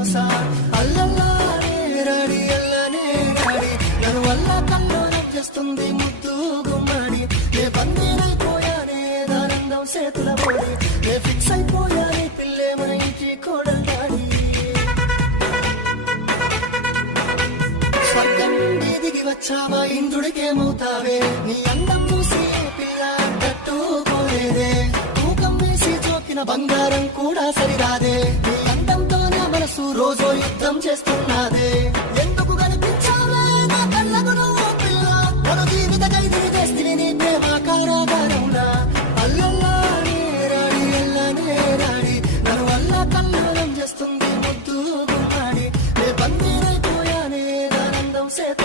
మోస అల్లల్లానే రాడి అల్లనే రాడి నన్ను వల్ల కల్లోలం చేస్తుంది ముద్దు గుమ్మడి నే బందీనైపోయానే దానందం చేతుల పోడి నే ఫిక్స్ అయిపోయానే పిల్లే మన ఇంటి కోడల్లాడి స్వర్గం నుండి దిగి వచ్చావా ఇంద్రుడికేమవుతావే నీ అందం చూసి పిల్ల తట్టుకోలేదే తూకం వేసి జోకిన బంగారం కూడా సరిరాదే నీ అందంతో నా మనసు రోజు యుద్ధం చేస్తున్నదే ఎందుకు కనిపించావే నా కళ్ళకు నువ్వు పిల్ల నన్ను జీవిత ఖైదీని చేస్తే నీ ప్రేమ కారాగారంలా అల్లల్లానే రాడి అల్లనే రాడి నన్ను వల్ల కల్లోలం చేస్తుంది ముద్దు గుమ్మాడి నే బందీనైపోయానే దానందం చేత